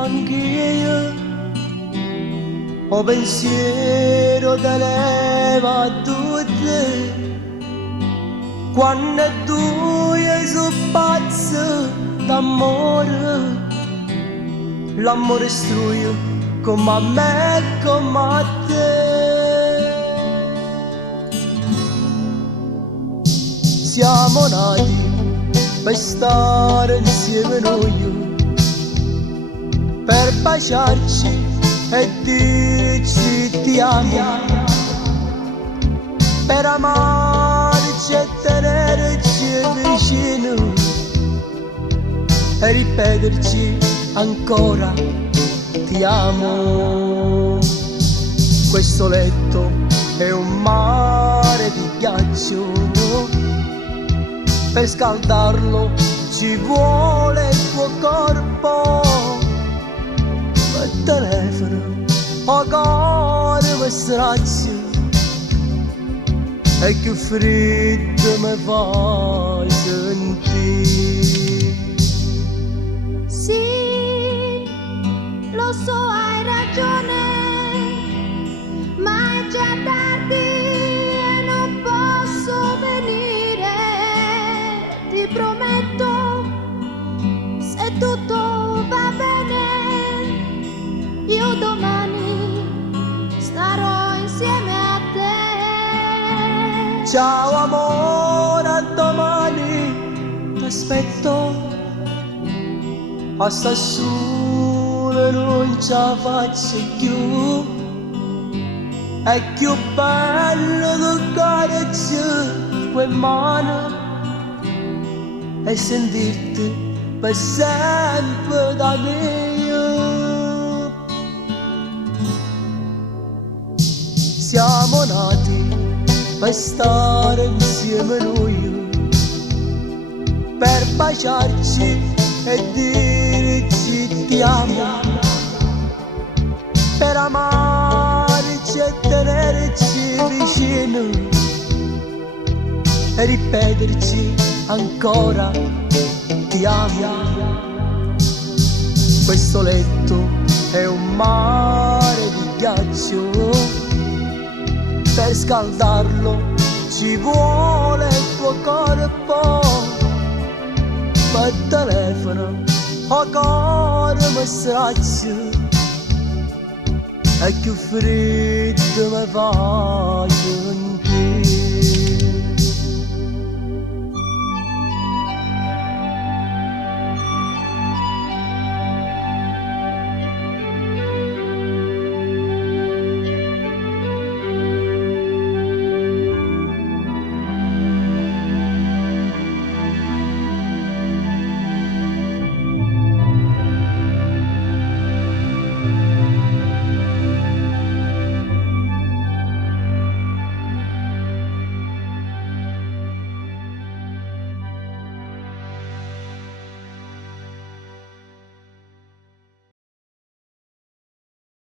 anche io ho pensiero da leva a tutte quando tu sei pazzo d'amore, l'amore struio come a me e come a te. Siamo nati per stare insieme noi, per baciarci e dirci ti amo, per amarci e tenerci vicino e ripeterci ancora ti amo. Questo letto è un mare di ghiaccio, per scaldarlo ci vuole il tuo corpo. Il telefono, o cuore mi strazio e che freddo mi fai sentire. Sì, lo so, hai ragione, ma è già tardi e non posso venire. Ti prometto, se tutto va bene, io domani starò insieme a te. Ciao amore, a domani, t'aspetto, a sta sole non ce la faccio più. È più bello toccarci quelle mani e sentirti per sempre da me. Siamo nati per stare insieme noi, per baciarci e dirci ti amo, per amarci e tenerci vicino e ripeterci ancora ti amo. Questo letto è un mare di ghiaccio, per scaldarlo ci vuole il tuo corpo. Ma il telefono, o cuore mi strazio e più freddo mi fa sentire.